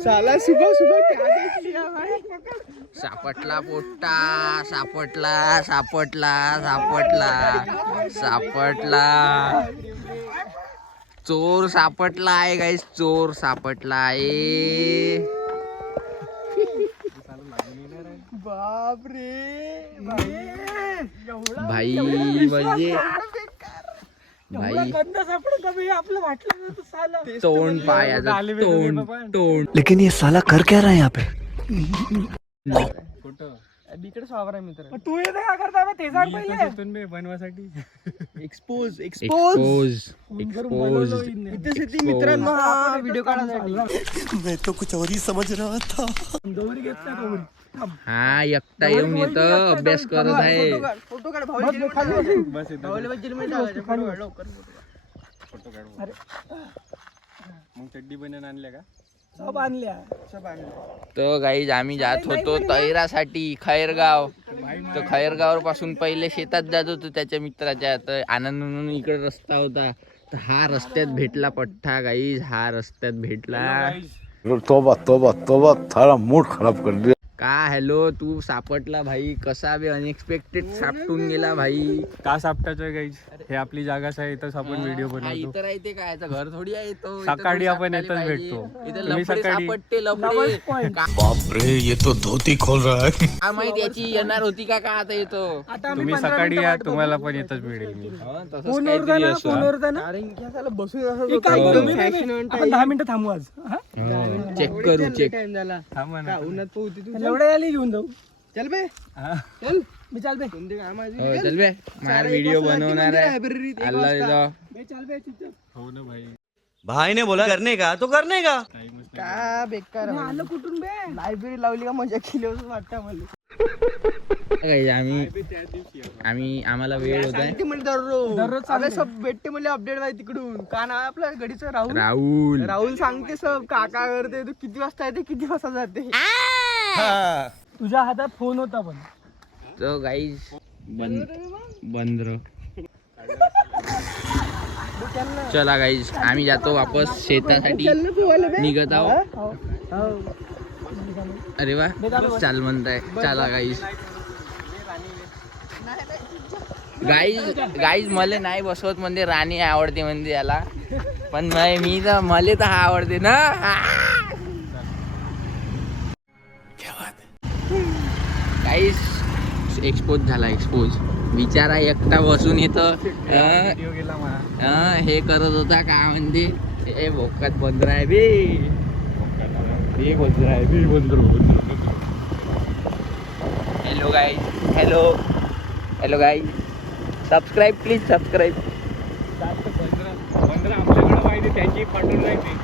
साला सुबह सुबह क्या देख लिया भाई? सापटला पोट्टा, सापटला सापटला सापटला सापटला, चोर सापटला आहे गाईस, चोर सापटला आहे. बाप रे भाई म्हणजे भाई आपलं वाटलं साला तोंड पायाचं तोंड तोंड. लेकिन ये साला कर क्या रहा है यहाँ पे? बिकडे वावर आहे मित्र. तू येते का करता बे? ते सांग पहिले. बनवासाठी एक्सपोज एक्सपोज एक्सपोज इथे मित्रांनो हा व्हिडिओ काढायसाठी. मैं तो कुछ और ही समझ रहा था. गौरी घेत नाही गौरी. हा एकटा येऊन इथं अभ्यास करत आहे. फोटो काढ भाऊ खाली बस इथं भाऊला बजेल टाकायचं. फोटो काढ लवकर फोटो काढ. मग चड्डी बनवून आणल्या का? सब आणल्या सब आणल्या. तर गाईज आम्ही जात होतो तैरासाठी खैरगाव. तर खैरगाव पासून पहिले शेतात जात होतो त्याच्या मित्राच्या. तर आनंद म्हणून इकडे रस्ता होता, तर हा रस्त्यात भेटला पठ्ठा गाईज, हा रस्त्यात भेटला. तोबा तोबा तोबा, थारा मूड खराब कर दिया. का हॅलो, तू सापटला भाई, कसा बी अनएक्सपेक्टेड सापटून गेला भाई. का सापटायचं गाईज? हे आपली जागाच आहे, इथंच आपण व्हिडिओ बनवतो. इथं राहते काय, घर थोडी आहे तो. सकाळी आपण इथंच भेटतो. इथे तुम्ही लफडे सकाळी सापटते लफडे. बाप रे, ये तो धोती खोल रहा है. काय माहित याची येणार होती का आता येतो. तुम्ही सकाळी या, तुम्हाला पण इथंच भेटेल मी. तसंच काहीतरी असं. कारण की ह्याला बसून आपण 10 मिनिटं थांबू आज. चेक करू चेक. थांबा ना. उन्हात पोहती तू. एवढ्या आली घेऊन जाऊ. चल बे चल. मी चल बे. चल बे, माझा व्हिडिओ बनवणार आहे. अल्ला देतो. चल बे चुपचाप. हो ना भाई. भाई ने बोला करने का तो करने का. का बेकार आलं कुठून बे? लायब्ररी लावली का मजा केली असं वाटतं मला. आम्हाला वेळ होत आहे. दररोज अरे सब भेटते मला अपडेट आहे तिकडून. का नाव आहे आपल्या गडीचं? राहुल. राहुल राहुल सांगते सब काका करते. तू किती वाजता येते, किती वाजता जाते. तुझ्या हातात फोन होता पण. तो गाईज बंद्र. चला गाईज, आम्ही जातो वापस शेतासाठी निघत आहोत. अरे वा, चाल म्हणताय. चला गाईज. गाईज मला नाही बसवत म्हणजे राणी आवडते म्हणजे याला, पण मी तर मला तर हा आवडते ना. गाईज एक्सपोज झाला, एक्सपोज. बिचारा एकटा बसून येतं हे करत होता का म्हणते. हे भोकात बंदर आहे बे. Hello guys, hello hello guys, subscribe please, subscribe. आपल्याकडे माहिती त्याची पाठवून जायची.